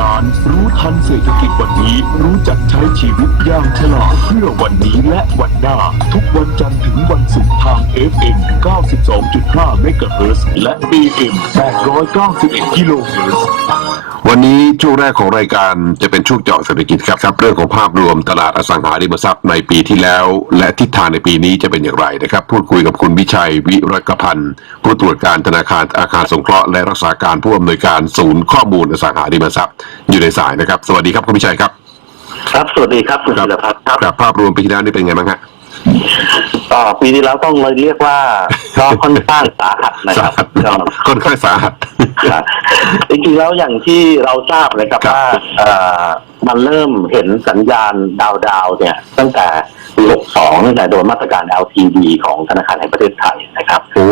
ร้าน รู้ทันเศรษฐกิจวันนี้ รู้จักใช้ชีวิตอย่างฉลาดเพื่อวันนี้และวันหน้า ทุกวันจันทร์ถึงวันศุกร์ทาง FM 92.5 MHz และ AM 891กิโลเฮิรตซ์ วันนี้ช่วงแรกของรายการจะเป็นช่วงเจาะเศรษฐกิจครับครับ เรื่องของภาพรวมตลาดอสังหาริมทรัพย์ในปีที่แล้ว และทิศทางในปีนี้จะเป็นอย่างไรนะครับ พูดคุยกับคุณวิชัยวิรกพันธ์ผู้ตรวจการธนาคารอาคารสงเคราะห์และรักษาการผู้อำนวยการศูนย์ข้อมูลอสังหาริมทรัพย์อยู่ในสายนะครับ สวัสดีครับคุณวิชัยครับ ครับสวัสดีครับคุณครัธีบรพัฒน์ครับ ครับภาพรวมปีที่แล้วนี่เป็นไงบ้างฮะ ก็ปีที่แล้วต้องเลยเรียกว่าก็ค่อนข้างสาหัสนะคสารับหัสก็ค่อนข้างสาหัสครับจริงๆแล้วอย่างที่เราทราบนะครับครับว่าเอ่อมันเริ่มเห็นสัญญาณดาวดาวๆเนี่ย ตั้งแต่ปี62ตั้งแต่โดนมาตรการ LTV ของธนาคารแห่งประเทศไทยนะครับโอ้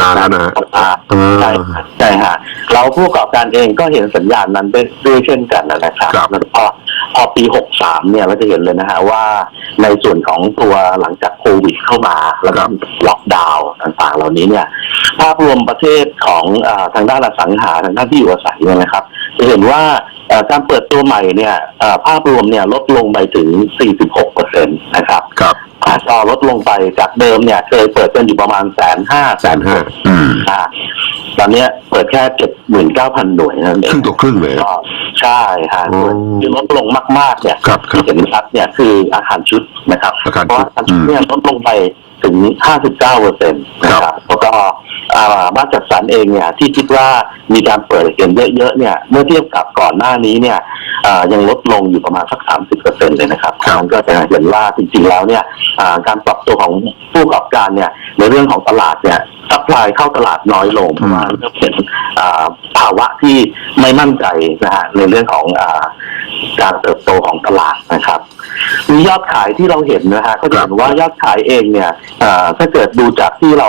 นานแล้วนะฮะอ่าอ่าใช่ใช่ฮะเราผู้ประกอบการเองก็เห็นสัญญาณนั้นด้วยด้วยเช่นกันนะครับครับแล้วก็ พอปี 63 เนี่ยเราจะเห็นเลยนะฮะว่าในส่วนของตัวหลังจากโควิดเข้ามา แล้วก็ล็อกดาวน์ต่างๆ เหล่านี้เนี่ยภาพรวมประเทศของอาทางด้านอสังหาทางด้านที่อยู่อาศัยเนี่ยนะครับ จะเห็นว่าเอ่อ การเปิดตัวใหม่เนี่ยเอ่อภาพรวมเนี่ยลดลงไปถึง 46เปอร์เซ็นต์นะครับครับอ่าก็ลดลงไปจากเดิมเนี่ย เคยเปิดกันอยู่ประมาณแสนห้าแสนห้าอืมอ่าตอนเนี้ยเปิดแค่เจ็ดหมื่นเก้าพันหน่วยนั่นเอครึ่งงต่อครึ่งเลยก็ใช่ฮะโอ้ที่ลดลงมาก ๆ เนี่ยครับครับที่เห็นชัดเนี่ยคืออาคารชุดนะครับอาคารเพราะชุดอาคารชุดเนี่ยลดลงไปถึง59เปอร์เซ็นต์นะคครัรับบแล้วก็อ่า บ้านจัดสรรเองเนี่ยที่คิดว่ามีการเปิดเห็นเยอะๆเนี่ยเมื่อเทียบกับก่อนหน้านี้เนี่ยยังลดลงอยู่ประมาณสัก30เปอร์เซ็นต์เลยนะครับครับมันก็จะเห็นว่าจริงๆแล้วเนี่ยการปรับตัวของผู้ประกอบการเนี่ยในเรื่องของตลาดเนี่ยซัพพลายเข้าตลาดน้อยลงเพราะว่าเริ่มเห็นภาวะที่ไม่มั่นใจนะฮะในเรื่องของอการเติบโตของตลาดนะครับมียอดขายที่เราเห็นนะฮะก็จะเห็นว่ายอดขายเองเนี่ยถ้าเกิดดูจากที่เรา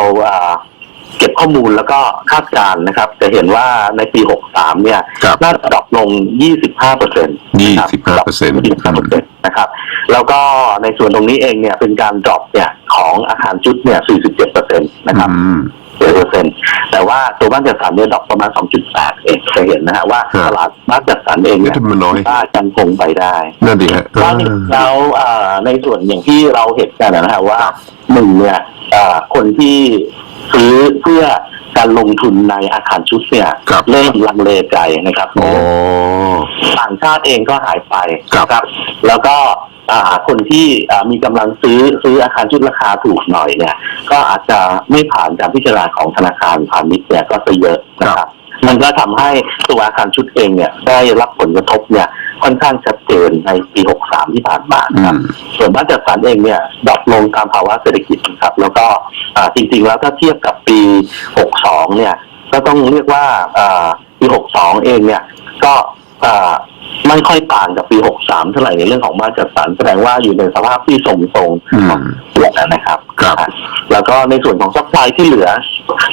เอ่อเก็บข้อมูลแล้วก็คาดการณ์นะครับ จะเห็นว่าในปี 63 เนี่ยครับน่าจะดรอปลง 25เปอร์เซ็นต์25%นะครับ แล้วก็ในส่วนตรงนี้เองเนี่ยเป็นการดรอปเนี่ยของอาคารชุดเนี่ย 47เปอร์เซ็นต์นะครับอืมเปอร์เซ็นต์แต่ว่าตัวบ้านจัดสรรเนี่ยดรอปประมาณ 2.8 เองจะเห็นนะฮะว่าครับตลาดบ้านจัดสรรเองเนี่ยเอ๊ะทำไมมันน้อยว่ายังคงไปได้นั่นดีฮะว่าจริงๆแล้วเอ่อในส่วนอย่างที่เราเห็นกันนะฮะว่าหนึ่งเนี่ยเอ่อคนที่ ซื้อเพื่อการลงทุนในอาคารชุดเนี่ยครับ เริ่มลังเลใจนะครับอ๋อต่างชาติเองก็หายไปครับนะครับ แล้วก็อ่าคนที่อ่ามีกำลังซื้อซื้ออาคารชุดราคาถูกหน่อยเนี่ย ก็อาจจะไม่ผ่านการพิจารณาของธนาคารพาณิชย์เนี่ยก็จะเยอะนะครับ มันก็ทำให้ตัวอาคารชุดเองเนี่ยได้รับผลกระทบเนี่ย ค่อนข้างชัดเจนในปี 63 ที่ผ่านมาอืนะครับมส่วนบ้านจัดสรรเองเนี่ยดรอปลงตามภาวะเศรษฐกิจนะครับ แล้วก็อ่าจริงๆแล้วถ้าเทียบกับปี 62 เนี่ยก็ต้องเรียกว่าอ่าปี 62 เองเนี่ยก็อ่าไม่ค่อยต่างกับปี 63 เท่าไหร่ในเรื่องของบ้านจัดสรรแสดงว่าอยู่ในสภาพที่ทรงๆอืมอย่างนั้นนะครับครับ แล้วก็ในส่วนของซัพพลายที่เหลือ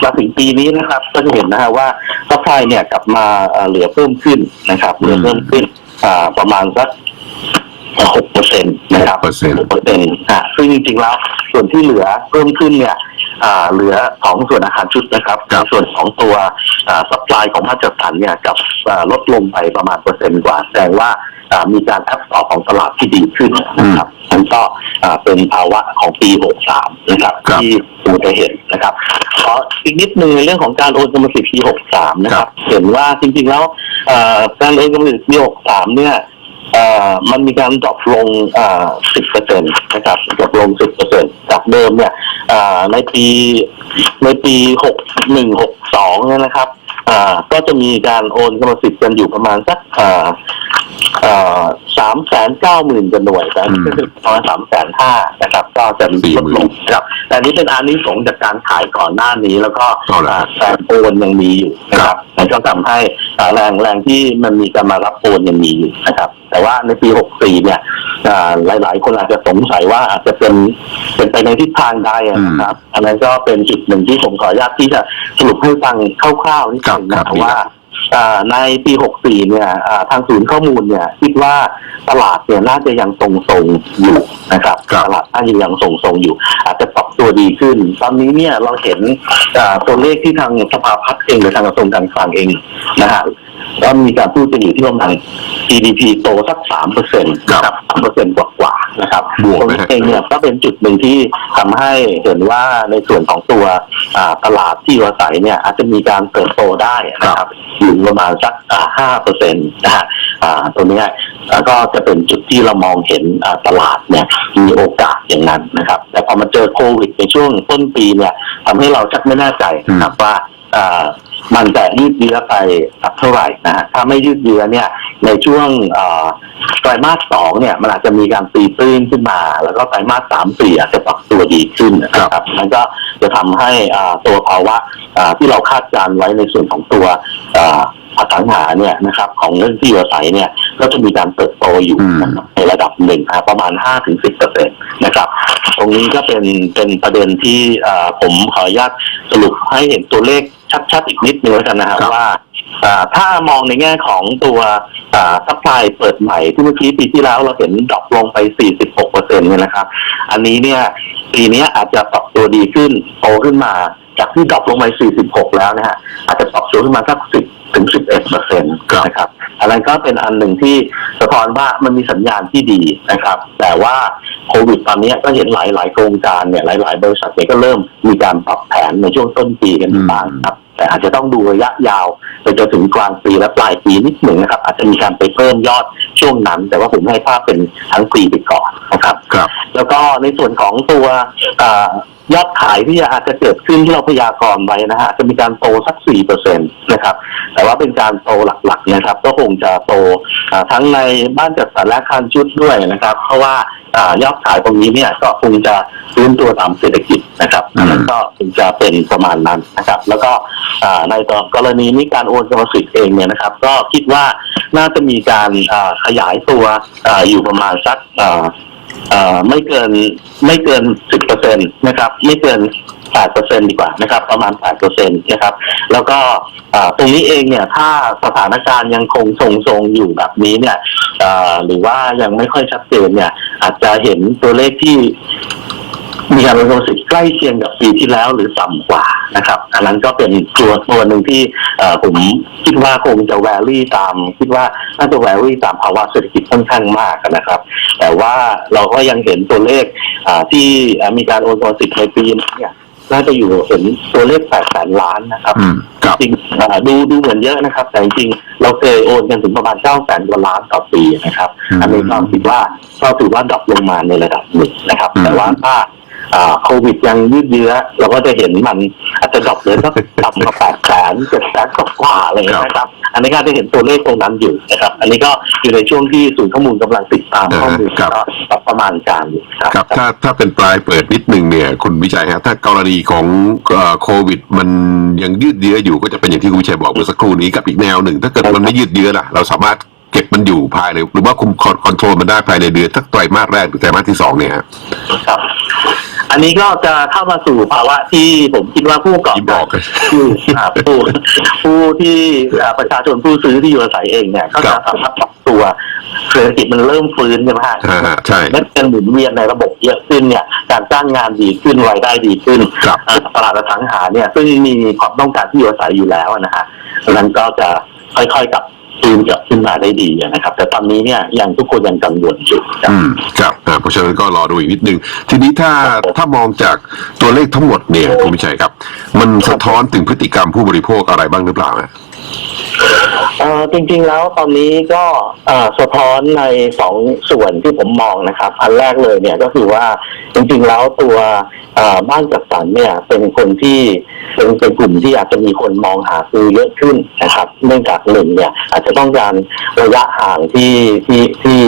มาถึงปีนี้นะครับก็จะเห็นนะฮะว่าซัพพลายเนี่ยกลับมาเอ่อเหลือเพิ่มขึ้นนะครับเหลือเพิ่มขึ้น อ่าประมาณสักหกเปอร์เซ็นต์นะครับ6%เปอร์เซ็นต์อ่าซึ่งจริงๆแล้วส่วนที่เหลือเพิ่มขึ้นเนี่ยอ่า เหลือของส่วนอาหารชุดนะครับครัในบส่วนของตัวซัพพลายของมาตรฐานเนี่ยกับอ่าลดลงไปประมาณเปอร์เซ็นต์กว่า แสดงว่าอ่ามีการแอปต่อของตลาดที่ดีขึ้นนะครับมันก็อ่าเป็นภาวะของปี 63 นะครับครับที่คุณจะเห็นนะครับขออีกนิดนึงในเรื่องของการโอนกรรมสิทธิ์ปี 63 นะครับ เห็นว่าจริงๆแล้วเอ่อการโอนกรรมสิทธิ์ปี 63 เนี่ยเอ่อ มันมีการดรอปลง 10เปอร์เซ็นต์นะครับดรอปลง 10เปอร์เซ็นต์จากเดิมเนี่ยในปีในปี 61 62 เนี่ยนะครับก็จะมีการโอนกรรมสิทธิ์กันอยู่ประมาณสัก สามแสนเก้าหมื่นกว่าหน่วยแต่อันนี้ก็คือประมาณสามแสนห้านะครับ ก็จะมีลดลงนะครับแต่อันนี้เป็นอันนี้สงส์จากการขายก่อนหน้านี้ แล้วก็เอาละอ่าแรงโอนยังมีอยู่นะครับมันก็ทำให้อ่าแรงแรงที่มันมีการมารับโอนยังมีอยู่นะครับ แต่ว่าในปี 64 เนี่ยอ่าหลาย ๆ คนอาจจะสงสัยว่าอาจจะเป็นเป็นไปในทิศทางใดอะนะครับ อันนั้นก็เป็นจุดหนึ่งที่ผมขออนุญาตที่จะสรุปให้ฟังคร่าวๆนิดนึงครันะบ ว่าอ่า ในปี 64 เนี่ยอ่าทางศูนย์ข้อมูลเนี่ยคิดว่าตลาดเนี่ยน่าจะยังทรงๆอยู่นะครับครับตลาดน่าจะยังทรงๆอยู่ อาจจะปรับตัวดีขึ้น ตอนนี้เนี่ยเราเห็นอ่าตัวเลขที่ทางสภาพัฒน์เองหรือทางกระทรวงการคลังเองนะฮะ ก็มีการพูดกันอยู่ที่ประมาณ GDP โตสักสามเปอร์เซ็นต์ครับนะครับสามเปอร์เซ็นต์กว่าๆนะครับบวกตรงไหมนี้ฮะเองเนี่ยก็เป็นจุดหนึ่งที่ทำให้เห็นว่าในส่วนของตัวอ่าตลาดที่อยู่อาศัยเนี่ยอาจจะมีการเติบโตได้นะครับอยู่ประมาณสักห้าเปอร์เซ็นต์นะฮะอ่าตรงเนี้ยอ่าก็จะเป็นจุดที่เรามองเห็นอ่าตลาดเนี่ยมีโอกาสอย่างนั้นนะครับ แต่พอมาเจอโควิดในช่วงต้นปีเนี่ยทำให้เราชักไม่แน่ใจนะครับว่าอ่า มันจะยืดเยื้อไปสักเท่าไหร่นะฮะถ้าไม่ยืดเยื้อเนี่ย ในช่วงอ่าไตรมาสสองเนี่ย มันอาจจะมีการตีตื้นขึ้นมา แล้วก็ไตรมาสสามสี่อาจจะปรับตัวดีขึ้นนะครับมันก็จะทำให้อ่าตัวภาวะอ่าที่เราคาดการณ์ไว้ในส่วนของตัวอ่าอสังหาเนี่ยนะครับของเรื่องที่อยู่อาศัยเนี่ยก็จะมีการเติบโตอยู่อืมนะครับในระดับหนึ่งอ่าประมาณ5-10%เปอร์เซ็นต์นะครับ ตรงนี้ก็เป็นเป็นประเด็นที่อ่าผมขออนุญาตสรุปให้เห็นตัวเลข ชัดๆอีกนิดนึงแล้วกันนะครับครับว่าอ่าถ้ามองในแง่ของตัวซัพพลายเปิดใหม่ที่เมื่อกี้ปีที่แล้วเราเห็นดรอปลงไป 46เปอร์เซ็นต์เนี่ยนะครับ อันนี้เนี่ยปีนี้อาจจะปรับตัวดีขึ้นโตขึ้นมา จากที่ดรอปลงไป 46 แล้วนะฮะอาจจะปรับตัวขึ้นมาสัก 10 ถึง 11เปอร์เซ็นต์ครับนะครับ อันนั้นก็เป็นอันหนึ่งที่สะท้อนว่ามันมีสัญญาณที่ดีนะครับ แต่ว่าโควิดตอนนี้ก็เห็นหลายหลายๆโครงการเนี่ยหลายหลายๆบริษัทเนี่ยก็เริ่มมีการปรับแผนในช่วงต้นปีกันบ้างครับแต่อาจจะต้องดูระยะยาวไปจนถึงกลางปีและปลายปีนิดหนึ่งนะครับ อาจจะมีการไปเพิ่มยอดช่วงนั้น แต่ว่าผมให้ภาพเป็นทั้งปีไปก่อนนะครับครับ แล้วก็ในส่วนของตัวอา ยอดขายที่อาจจะเกิดขึ้นที่เราพยากรณ์ไว้นะฮะจะมีการโตสักสี่เปอร์เซ็นตนะครับ แต่ว่าเป็นการโตหลักๆนะครับ ก็คงจะโตทั้งในบ้านจัดสรรและคารชุดด้วยนะครับ เพราะว่าอยอดขายตรงนี้เนี่ยก็คงจะฟื้นตัวตามเศรษฐกิจนะครับอืมอันนั้นก็คงจะเป็นประมาณนั้นนะครับ แล้วก็อ่าในกรณีนี้การโอนกรรมสิทธิ์เองเนี่ยนะครับ ก็คิดว่าน่าจะมีการขยายตัวอยู่ประมาณสัก ไม่เกินไม่เกินสิบเปอร์เซ็นตนะครับ ไม่เกินแปดเปอร์เซ็นดีกว่านะครับ ประมาณแปดเปอร์เซ็นนะครับ แล้วก็ตรงนี้เองเนี่ยถ้าสถานการณ์ยังคงทรงๆอยู่แบบนี้เนี่ยหรือว่ายังไม่ค่อยชัดเจนเนี่ย อาจจะเห็นตัวเลขที่มีการลงทุนสิทธิ์ใกล้เคียงกับปีที่แล้วหรือต่ำกว่า นะครับ อันนั้นก็เป็นตัวตัวหนึ่งที่เอ่อผมคิดว่าคงจะแวรี่ตาม คิดว่าน่าจะแวรี่ตามภาวะเศรษฐกิจค่อนข้างมากนะครับ แต่ว่าเราก็ยังเห็นตัวเลขอ่าที่อ่ามีการโอนกรรมสิทธิ์ในปีนี้เนี่ยน่าจะอยู่เห็นตัวเลขแปดแสนล้านนะครับอืมครับจริงๆอ่าดูดูเหมือนเยอะนะครับ แต่จริงๆเราเคยโอนกันถึงประมาณเก้าแสนกว่าล้านต่อปีนะครับอืมอันนี้ก็คิดว่าก็ถือว่าดรอปลงมาในระดับหนึ่งนะครับอืมแต่ว่าถ้าอ่า โควิดยังยืดเยื้อ เราก็จะเห็นมันอาจจะดรอปเหลือสักต่ำกว่าแปดแสนเจ็ดแสนกว่าๆอะไรอย่างเงี้ยนะครับ อันนี้ก็จะเห็นตัวเลขตรงนั้นอยู่นะครับ อันนี้ก็อยู่ในช่วงที่ศูนย์ข้อมูลกำลังติดตามข้อมูลครับก็ประมาณการอยู่ครับครับ ถ้าถ้าเป็นปลายเปิดนิดนึงเนี่ย คุณวิชัยฮะถ้ากรณีของเอ่อโควิด มันยังยืดเยื้ออยู่ก็จะเป็นอย่างที่คุณวิชัยบอกเมื่อสักครู่นี้กับอีกแนวหนึ่ง ถ้าเกิดมันไม่ยืดเยื้อล่ะ เราสามารถ เก็บมันอยู่ภายในหรือว่าคุมคอนโทรลมันได้ภายในเดือนสักไตรมาสแรกหรือไตรมาสที่สองเนี่ยฮะครับ อันนี้ก็จะเข้ามาสู่ภาวะที่ผมคิดว่าผู้ประกอบที่บกาอรกกันผู้อ่าผู้ผู้ที่อ่าประชาชนผู้ซื้อที่อยู่อาศัยเองเนี่ยก็ครัจะบสามารถปรับตัวเศรษฐกิจมันเริ่มฟื้นใช่ไหมฮะอ่าฮะใช่เม็ดเงินหมุนเวียนในระบบเยอะขึ้นเนี่ย การจ้างงานดีขึ้นรายได้ดีขึ้นครับอ่าตลาดอสังหาเนี่ย ซึ่งมีความต้องการที่อยู่อาศัยอยู่แล้วนะฮะดังนั้นก็จะค่อยๆกลับ ฟื้นกลับขึ้นมาได้ดีนะครับ แต่ตอนนี้เนี่ยยังทุกคนยังกังวลอยู่ครับอืมครับอ่าเพราะฉะนั้นก็รอดูอีกนิดนึง ทีนี้ถ้าถ้ามองจากตัวเลขทั้งหมดเนี่ยคุณวิชัยครับ มันสะท้อนถึงพฤติกรรมผู้บริโภคอะไรบ้างหรือเปล่าฮะ เอ่อจริงๆแล้วตอนนี้ก็เอ่อสะท้อนในสองส่วนที่ผมมองนะครับ อันแรกเลยเนี่ยก็คือว่าจริงๆแล้วตัวเอ่อบ้านจัดสรรเนี่ยเป็นคนที่เป็นเป็นกลุ่มที่อาจจะมีคนมองหาซื้อเยอะขึ้นนะครับ เนื่องจากหนึ่งเนี่ยอาจจะต้องการระยะห่างที่ที่ที่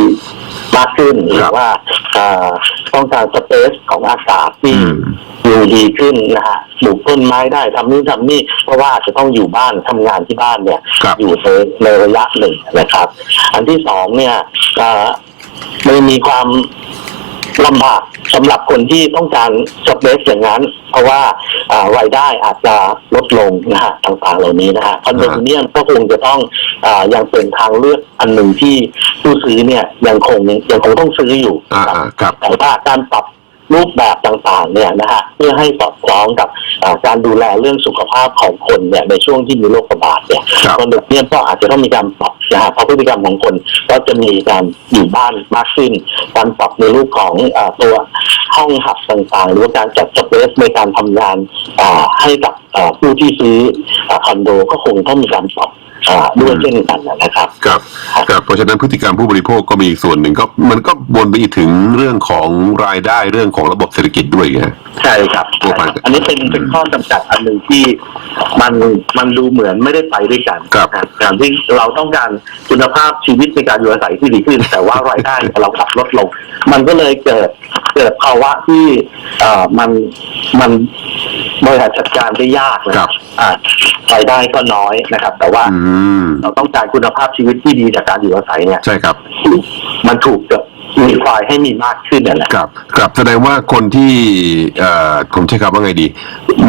มากขึ้นหรือว่าเอ่อต้องการสเปซของอากาศที่อืมอยู่ดีขึ้นนะฮะปลูกต้นไม้ได้ทำนู่นทำนี่เพราะว่าอาจจะต้องอยู่บ้านทำงานที่บ้านเนี่ยครับอยู่ในในระยะหนึ่งนะครับ อันที่สองเนี่ยเอ่อมันมีความ ลำบากสำหรับคนที่ต้องการสเปซอย่างนั้น เพราะว่าอ่ารายได้อาจจะลดลงนะฮะต่างๆเหล่านี้นะฮะคอนโดมิเนียมก็คงจะต้องอายังเป็นทางเลือกอันหนึ่งที่ผู้ซื้อเนี่ยยังคงยังคงต้องซื้ออยู่อ่าครับอ่าครับแต่ว่าการปรับรูปแบบต่างๆ เนี่ยนะฮะเพื่อให้สอดคล้องกับอ่า การดูแลเรื่องสุขภาพของคนเนี่ยในช่วงที่มีโรคระบาดเนี่ยครับคนแบบเนี้ยก็อาจจะต้องมีการปรับนะฮะเพราะพฤติกรรมของคนก็จะมีการอยู่บ้านมากขึ้น การปรับในรูปของอาตัวห้องหับต่างๆ หรือว่าการจัดสเปซในการทำงานอ่าให้กับอ่าผู้ที่ซื้ออ่าคอนโดก็คงต้องมีการปรับ อ่าด้วยเช่นกันนะครับครับครับเพราะฉะนั้นพฤติกรรมผู้บริโภคก็มีอีกส่วนหนึ่งก็มันก็วนไปอีกถึงเรื่องของรายได้เรื่องของระบบเศรษฐกิจด้วยไงใช่ครับตัวผ่านอันนี้เป็นเป็นข้อจำกัดอันหนึ่งที่มันมันดูเหมือนไม่ได้ไปด้วยกันครับนะการที่เราต้องการคุณภาพชีวิตในการอยู่อาศัยที่ดีขึ้น แต่ว่ารายได้เรากลับลดลง มันก็เลยเกิดเกิดภาวะที่เอ่อมันมันบริหารจัดการได้ยากนะครับอ่ารายได้ก็น้อยนะครับ แต่ว่าอืมเราต้องการคุณภาพชีวิตที่ดีจากการอยู่อาศัยเนี่ยใช่ครับมันถูกเกิดมีควายให้มีมากขึ้นนั่นแหละครับครับแสดงว่าคนที่เอ่อผมใช้คำว่าไงดี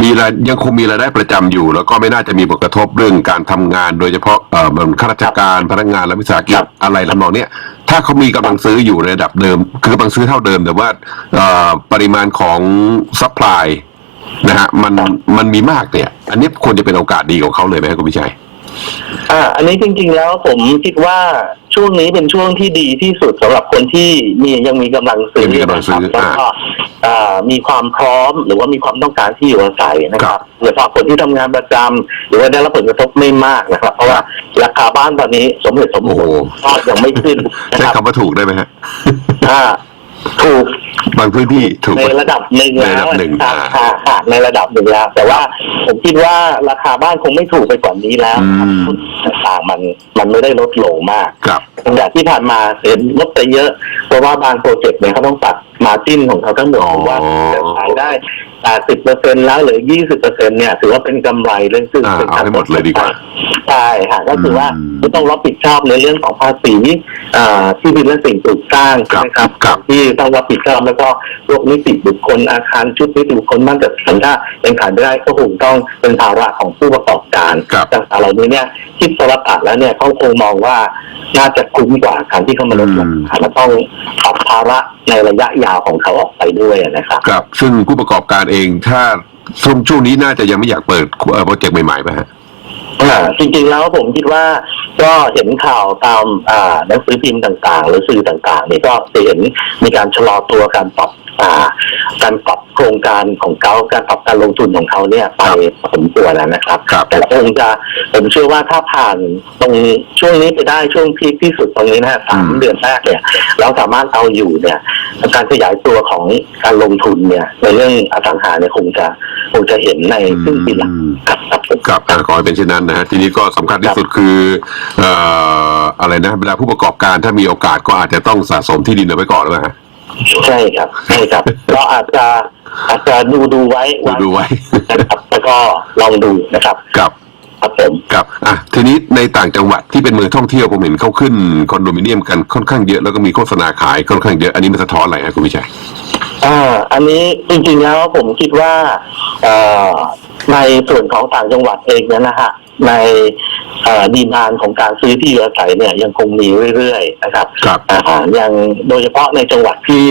มีรายยังคงมีรายได้ประจำอยู่ แล้วก็ไม่น่าจะมีผลกระทบเรื่องการทำงาน โดยเฉพาะเอ่อเหมือนข้าราชการพนักงานและวิสาหกิจครับอะไรทำนองเนี้ยถ้าเขามีกำลังซื้ออยู่ในระดับเดิม คือกำลังซื้อเท่าเดิม แต่ว่าเอ่อปริมาณของซัพพลายนะฮะมันมันมีมากเนี่ย อันนี้ควรจะเป็นโอกาสดีของเขาเลยไหมครับคุณพิชัย อ่า อันนี้จริง ๆ แล้วผมคิดว่าช่วงนี้เป็นช่วงที่ดีที่สุดสำหรับคนที่มียังมีกำลังซื้อยังมีกำลังซื้อนะครับแล้วก็อ่ามีความพร้อมหรือว่ามีความต้องการที่อยู่อาศัยนะคครัรับบโดยเฉพาะคนที่ทำงานประจำหรือว่าได้รับผลกระทบไม่มากนะครับ เพราะว่าราคาบ้านตอนนี้สมเหตุสมผโอ้ลโหก็ยังไม่ขึ้นนะใช้ครับคำว่าถูกได้ไหมฮะอ่า ถูกบางพื้นที่ถูก ในกว่าระดับหนึ่งในแล้ระดัวบหนึ่งครับอ่า ค่ะค่ะในระดับหนึ่งแล้ว แต่ว่าผมคิดว่าราคาบ้านคงไม่ถูกไปกว่านี้แล้วครับอืมทุนต่างๆมันมันไม่ได้ลดลงมาก ครับอย่างที่ผ่านมาเห็นลดไปเยอะ เพราะว่าบางโปรเจกต์เนี่ยเขาต้องตัดมาจิ้นของเขาทั้งหมดอ๋อ ว่าจะขายได้ 80เปอร์เซ็นแล้วเหลือ20เปอร์เซ็นเนี่ยถือว่าเป็นกำไรเรื่องซึ่งอ่าเป็นเอาให้หมดเลยดีกว่าใช่ค่ะก็คือว่าอืมไม่ต้องรับผิดชอบในเรื่องของภาษีอ่าที่ดินและสิ่งปลูกสร้างใช่ไหมครับครับที่ต้องรับผิดชอบแล้วก็พวกนิติบุคคลอาคารชุดนิติบุคคลบ้านจัดสรรถ้าเป็นขายไม่ได้ก็คงต้องเป็นภาระของผู้ประกอบการครับต่างๆเหล่านี้เนี่ยคิดสลับตัดแล้วเนี่ยเขาคงมองว่าน่าจะคุ้มกว่าการที่เขามาลดราคาและต้องปรับภาระ ในระยะยาวของเขาออกไปด้วยนะครับ ครับ ซึ่งผู้ประกอบการเองถ้าช่วงช่วงนี้น่าจะยังไม่อยากเปิดเอ่อโปรเจกต์ใหม่ๆไปฮะอ่าจริงๆแล้วผมคิดว่าก็เห็นข่าวตามอ่าหนังสือพิมพ์ต่างๆ หรือสื่อต่างๆนี่ก็จะเห็นมีการชะลอตัวการปรับอ่า การปรับโครงการของเขาการปรับการลงทุนของเขาเนี่ยไปพอสมควรแล้วนะครับครับ แต่คงจะผมเชื่อว่าถ้าผ่านตรงช่วงนี้ไปได้ช่วงพีคที่สุดตรงนี้นะฮะสามอืมเดือนแรกเนี่ย เราสามารถเอาอยู่เนี่ยการขยายตัวของการลงทุนเนี่ยในเรื่องอสังหาเนี่ยคงจะคงจะเห็นในครึ่งปีหลังอืมครับครับผมครับอ่าขอให้เป็นเช่นนั้นนะฮะทีนี้ก็สำคัญที่สุดคือเอ่ออะไรนะเวลาผู้ประกอบการถ้ามีโอกาสก็อาจจะต้องสะสมที่ดินเอาไว้ก่อนแล้วนะฮะ ใช่ครับใช่ครับเราอาจจะอาจจะดูดูไว้ดูดูไว้นะครับ แล้วก็ลองดูนะครับครับครับผมครับอะทีนี้ในต่างจังหวัดที่เป็นเมืองท่องเที่ยวผมเห็นเขาขึ้นคอนโดมิเนียมกันค่อนข้างเยอะแล้วก็มีโฆษณาขายค่อนข้างเยอะอันนี้มันสะท้อนอะไรฮะคุณวิชัยอ่าอันนี้จริงๆแล้วผมคิดว่าเอ่อในส่วนของต่างจังหวัดเองเนยนะฮะ ในดีมานของการซื้อที่อยู่อาศัยเนี่ยยังคงมีเรื่อยๆนะครับครับอ่าอย่างโดยเฉพาะในจังหวัดที่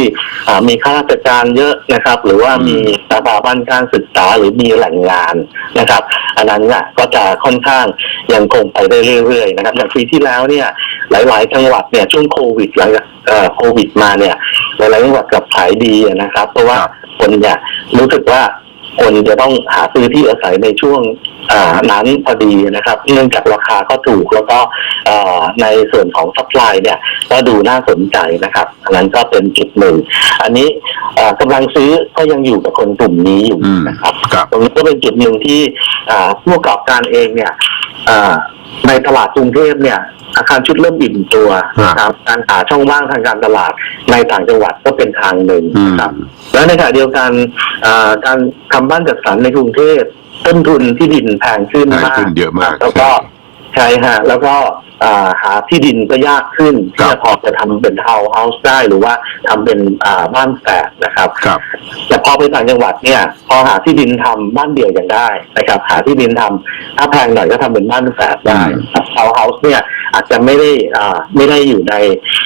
อ่ามีข้าราชการเยอะนะครับ หรือว่าอืมมีสถาบันการศึกษาหรือมีแหล่งงานนะครับ อันนั้นเนี่ยก็จะค่อนข้างยังคงไปได้เรื่อยๆนะครับอย่างปีที่แล้วเนี่ยหลาย ๆ จังหวัดเนี่ยช่วงโควิดหลังจากเอ่อโควิดมาเนี่ยหลายๆจังหวัดกลับขายดีอะนะครับ เพราะว่าครับคนเนี่ยรู้สึกว่า คนจะต้องหาซื้อที่อาศัยในช่วงอ่านั้นพอดีนะครับ เนื่องจากราคาก็ถูกแล้วก็เอ่อในส่วนของซัพพลายเนี่ยก็ดูน่าสนใจนะครับอันนั้นก็เป็นจุดหนึ่งอันนี้เอ่อกำลังซื้อก็ยังอยู่กับคนกลุ่มนี้อยู่อืมนะครับครับตรงนี้ก็เป็นจุดหนึ่งที่อ่าผู้ประกอบการเองเนี่ยอ่าในตลาดกรุงเทพเนี่ย อาคารชุดเริ่มอิ่มตัวนะครับการหาช่องว่างทางการตลาดในต่างจังหวัดก็เป็นทางหนึ่งอืมนะครับ แล้วในขณะเดียวกันอ่าการทำบ้านจัดสรรในกรุงเทพต้นทุนที่ดินแพงขึ้นแพงมากขึ้นเยอะมากแล้วก็ใช่ฮะแล้วก็ อ่าหาที่ดินก็ยากขึ้นครัที่บจะพอจะทำเป็นทาวน์เฮาส์ได้หรือว่าทำเป็นอ่าบ้านแฝดนะครับครับแต่พอไปต่างจังหวัดเนี่ย พอหาที่ดินทำบ้านเดี่ยวยังได้นะครับ หาที่ดินทำถ้าแพงหน่อยก็ทำเป็นบ้านแฝดได้อืมทาวน์เฮาส์เนี่ยอาจจะไม่ได้อ่าไม่ได้อยู่ใน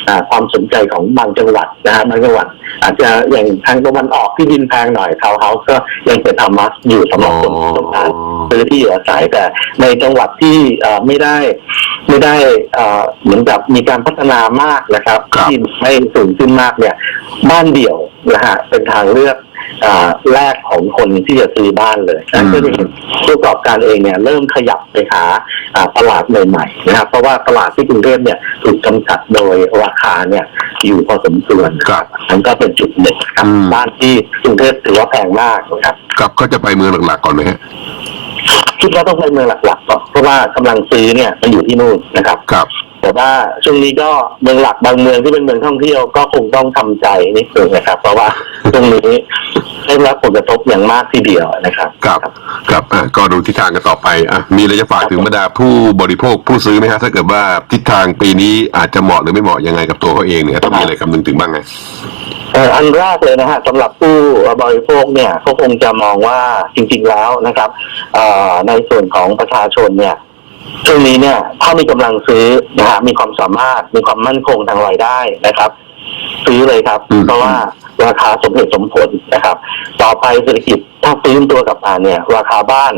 อ่าความสนใจของบางจังหวัดนะฮะบางจังหวัด อาจจะอย่างทางตะวันออกที่ดินแพงหน่อยทาวน์เฮาส์ก็ยังเป็นธรรมะอยู่สำหรับคนต้องการซื้อที่อยู่อาศัยแต่ในจังหวัดที่เอ่อไม่ได้ไม่ได้เอ่อเหมือนกับมีการพัฒนามากนะครับครับที่ไม่สูงขึ้นมากเนี่ย บ้านเดี่ยวนะฮะเป็นทางเลือกอ่าแรกของคนที่จะซื้อบ้านเลยนั่นก็จะเห็นผู้ประกอบการเองเนี่ยเริ่มขยับไปหาอ่าตลาดใหม่ๆนะครับเพราะว่าตลาดที่กรุงเทพเนี่ยถูกจำกัดโดยราคาเนี่ยอยู่พอสมควรครับนั่นก็เป็นจุดหนึ่งครับอืมบ้านที่กรุงเทพถือว่าแพงมากนะครับครับเขาจะไปเมืองหลักๆก่อนไหมฮะ คิดว่าต้องไปเมืองหลักๆก่อนเพราะว่ากำลังซื้อเนี่ยมันอยู่ที่นู่นนะครับ ครับ แต่ว่าช่วงนี้ก็เมืองหลักบางเมืองที่เป็นเมืองท่องเที่ยวก็คงต้องทำใจนิดนึงนะครับ เพราะว่าช่วงนี้ได้รับผลกระทบอย่างมากทีเดียวนะครับครับครับอะก็ดูทิศทางกันต่อไปอะมีอะไรจะฝากถึงบรรดาผู้บริโภคผู้ซื้อไหมฮะถ้าเกิดว่าทิศทางปีนี้อาจจะเหมาะหรือไม่เหมาะยังไงกับตัวเขาเองเนี่ยต้องมีอะไรคำนึงถึงบ้างไงเอ่ออันแรกเลยนะฮะสำหรับผู้บริโภคเนี่ยเขาคงจะมองว่าจริง ๆแล้วนะครับเอ่อในส่วนของประชาชนเนี่ย ช่วงนี้เนี่ยถ้ามีกำลังซื้อนะฮะมีความสามารถมีความมั่นคงทางรายได้นะครับ ซื้อเลยครับอืมเพราะว่าราคาสมเหตุสมผลนะครับ ต่อไปเศรษฐกิจถ้าฟื้นตัวกลับมาเนี่ย ราคาบ้าน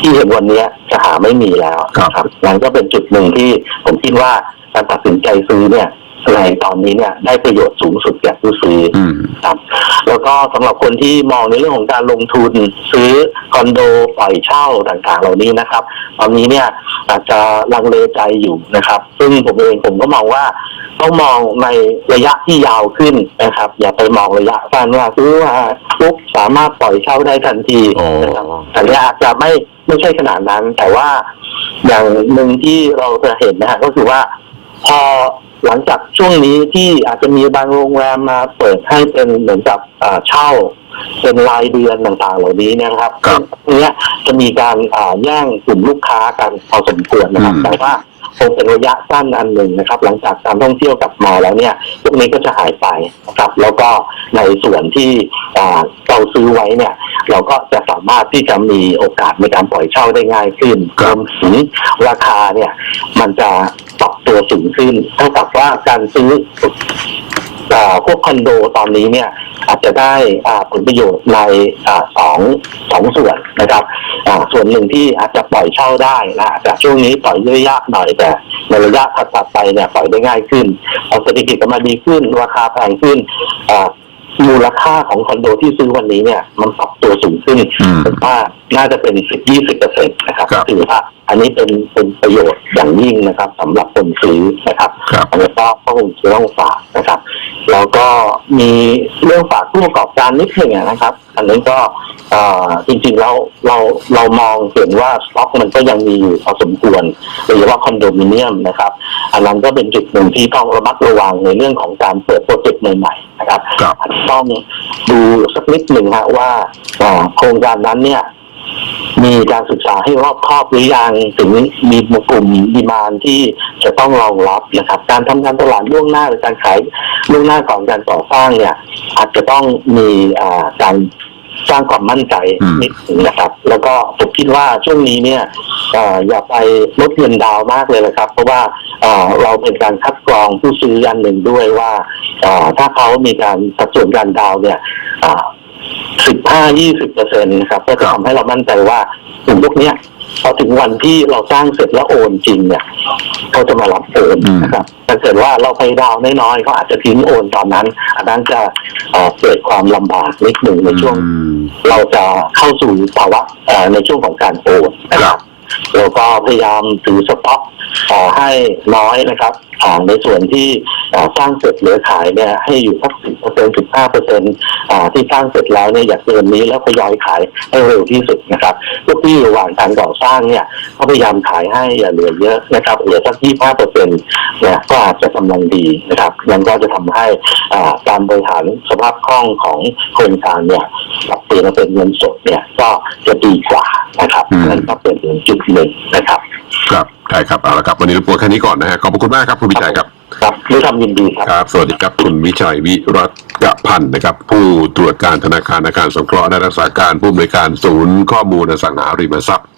ที่เห็นวันเนี้ยจะหาไม่มีแล้วนะครับนั่นก็เป็นจุดหนึ่งที่ผมคิดว่าการตัดสินใจซื้อเนี่ย ในตอนนี้เนี่ยได้ประโยชน์สูงสุดแก่ผู้ซื้ออืมครับ แล้วก็สำหรับคนที่มองในเรื่องของการลงทุนซื้อคอนโดปล่อยเช่าต่างๆ เหล่านี้นะครับ ตอนนี้เนี่ยอาจจะลังเลใจอยู่นะครับ ซึ่งผมเองผมก็มองว่าต้องมองในระยะที่ยาวขึ้นนะครับ อย่าไปมองระยะสั้นว่าซื้อมาปุ๊บสามารถปล่อยเช่าได้ทันทีอ๋อนะครับแต่เนี้ยอาจจะไม่ไม่ใช่ขนาดนั้น แต่ว่าอย่างหนึ่งที่เราจะเห็นนะฮะก็คือว่าพอ หลังจากช่วงนี้ที่อาจจะมีบางโรงแรมมาเปิดให้เป็นเหมือนกับอ่าเช่าเป็นรายเดือนต่างๆ เหล่านี้เนยนะครับครับตรงเนี้ยจะมีการอ่าแย่งกลุ่มลูกค้ากันพอสมควรนะครับอืมแต่ว่าคงเป็นระยะสั้นอันหนึ่งนะครับ หลังจากการท่องเที่ยวกลับมาแล้วเนี่ยพวกนี้ก็จะหายไปนะครับ แล้วก็ในส่วนที่อ่าเราซื้อไว้เนี่ย เราก็จะสามารถที่จะมีโอกาสในการปล่อยเช่าได้ง่ายขึ้นครรับวมถึงราคาเนี่ย มันจะปรับตัวสูงขึ้นเท่ากับ ว่าการซื้ออ่าพวกคอนโดตอนนี้เนี่ยอาจจะได้อ่าผลประโยชน์ในอ่าสองสองส่วนนะครับอ่าส่วนหนึ่งที่อาจจะปล่อยเช่าได้นะอาจจะช่วงนี้ปล่อยได้ยากหน่อยแต่ในระยะถัดๆไปเนี่ยปล่อยได้ง่ายขึ้นพอเศรษฐกิจกำลังดีขึ้นราคาแพงขึ้นอ่ามูลค่าของคอนโดที่ซื้อวันนี้เนี่ย มันปรับตัวสูงขึ้นอืมผมว่า น่าจะเป็นสิบยี่สิบเปอร์เซ็นต์นะครับครับถือว่าอันนี้เป็นเป็นประโยชน์อย่างยิ่งนะครับสำหรับคนซื้อนะครับครับอันนี้ก็ก็คงจะต้องฝากนะครับ แล้วก็มีเรื่องฝากผู้ประกอบการนิดหนึ่งอะนะครับ อันนี้ก็เอ่อจริงๆแล้วเราเรามองเห็นว่าสต็อกมันก็ยังมีอยู่พอสมควรโดยเฉพาะคอนโดมิเนียมนะครับ อันนั้นก็เป็นจุดหนึ่งที่ต้องระมัดระวังในเรื่องของการเปิดโปรเจกต์ใหม่ๆนะครับครับอาจจะต้องดูสักนิดหนึ่งฮะว่าเอ่อโครงการนั้นเนี่ย มีการศึกษาให้รอบครอบหรือยังถึงมีกลุ่มดีมานที่จะต้องรองรับนะครับ การทำการตลาดล่วงหน้าหรือการขายล่วงหน้าก่อนการก่อสร้างเนี่ย อาจจะต้องมีการสร้างความมั่นใจนิดหนึ่งนะครับ แล้วก็ผมคิดว่าช่วงนี้เนี่ยออย่าไปลดเงินดาวน์มากเลยนะครับ เพราะว่าเราเป็นการคัดกรองผู้ซื้ออันหนึ่งด้วยว่าถ้าเขามีการสัดส่วนการดาวน์เนี่ย สิบห้ายี่สิบเปอร์เซ็นต์นะครับก็จะครับทำให้เรามั่นใจว่ากลุ่มพวกเนี้ยพอถึงวันที่เราสร้างเสร็จแล้วโอนจริงเนี่ยเขาจะมารับโอนอืมนะครับถ้าเกิดว่าเราไปดาวน์น้อยๆเขาอาจจะทิ้งโอนตอนนั้น อันนั้นจะเอ่อเกิดความลำบากนิดหนึ่งในช่วงอืมเราจะเข้าสู่ภาวะเอ่อในช่วงของการโอนนะคครัรับ บแล้วก็พยายามถือสต็อกเอ่อให้น้อยนะครับอ่าในส่วนที่สร้างเสร็จเหลือขายเนี่ยให้อยู่สักสิบเปอร์เซ็นต์สิบห้าเปอร์เซ็นต์ที่สร้างเสร็จแล้วเนี่ยอย่าเกินนี้แล้วทยอยขายให้เร็วที่สุดนะครับพวกที่อยู่ระหว่างการก่อสร้างเนี่ยก็พยายามขายให้อย่าเหลือเยอะนะครับเหลือสักยี่ห้าเปอร์เซ็นต์เนี่ยก็อาจจะกำลังดีนะครับมันก็จะทำให้การบริหารสภาพคล่องของโครงการเนี่ยปรับเปลี่ยนมาเป็นเงินสดเนี่ยก็จะดีกว่า นะครับอืมนั่นก็เป็นจุดหนึ่งนะครับครับได้ครับเอาละครับวันนี้รบกวนแค่นี้ก่อนนะฮะขอบพระคุณมากครับคุณวิชัยครับครับด้วยความยินดีครับครับ สวัสดีครับคุณวิชัยวิรัตพันธ์นะครับ ผู้ตรวจการธนาคารอาคารสงเคราะห์และรักษาการผู้อำนวยการศูนย์ข้อมูลอสังหาริมทรัพย์